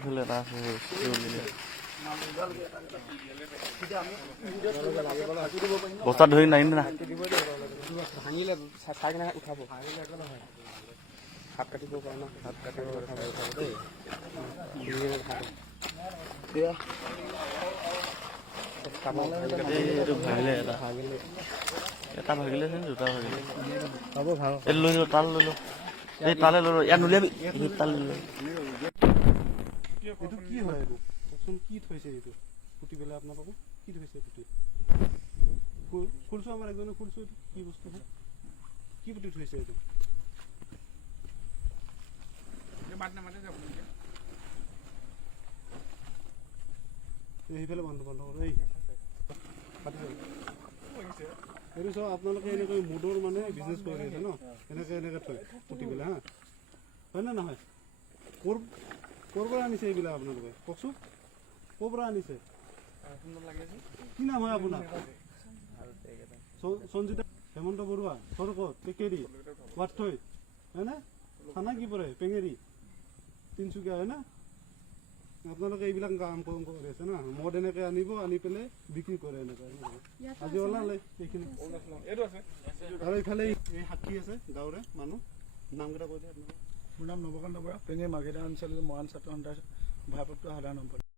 ইফালে এটা আছে বস্তাত ধৰি নাহিম না ভাঙিলে চাই কিনে উঠাব হাত কাটিব পাৰে ন হাত কাটিব দেই এইটো ভাগিলে এটা ভাগিলে দুটা ভাগিলে হ'ব ভাল এইটো লৈ ল তাল লৈ ল এই তালে লৈ ল ইয়াত নুলিয়াবি তাল লৈ ল এইটো কি হয় এইটো কওকচোন কি থৈছে এইটো পুতি পেলাই আপোনালোকক কি থৈছে পুতি খুলছো আমাৰ একজনে খুলছো এইটো কি বস্তু হয় কি পুতি থৈছে এইটো সেইফালে বন্ধ বন্ধ এই এইটো চব আপোনালোকে এনেকৈ মুডৰ মানে বিজনেছ কৰি আছে ন এনেকৈ থয় পুতি পেলাই হা হয় নে নহয় ক'ৰ পৰা আনিছে এইবিলাক আপোনালোকে কওকচোন ক'ৰ পৰা আনিছে কি নাম হয় আপোনাৰ সঞ্জিতা হেমন্ত বৰুৱা সৰকত পেকেৰি ৱাটথৈ হয়নে থানা কি পৰে পেঙেৰি তিনিচুকীয়া হয় না আপোনালোকে এইবিলাক কাম কৰি আছে না মদ এনেকৈ আনিব আনি পেলাই বিক্ৰী কৰে এনেকৈ আজি ওলালে এইখিনি আৰু এইফালে এই সাক্ষী আছে গাঁৱৰে মানুহ নামকেইটা কৈ দিয়ে আপোনালোকে মোৰ নাম নৱকান্ত বৰা পেঙে মাৰ্ঘেৰিটা অঞ্চলৰ মৰাণ ছাত্ৰ সন্থাৰ ভাৰপ্ৰাপ্ত সাধাৰণ সম্পাদক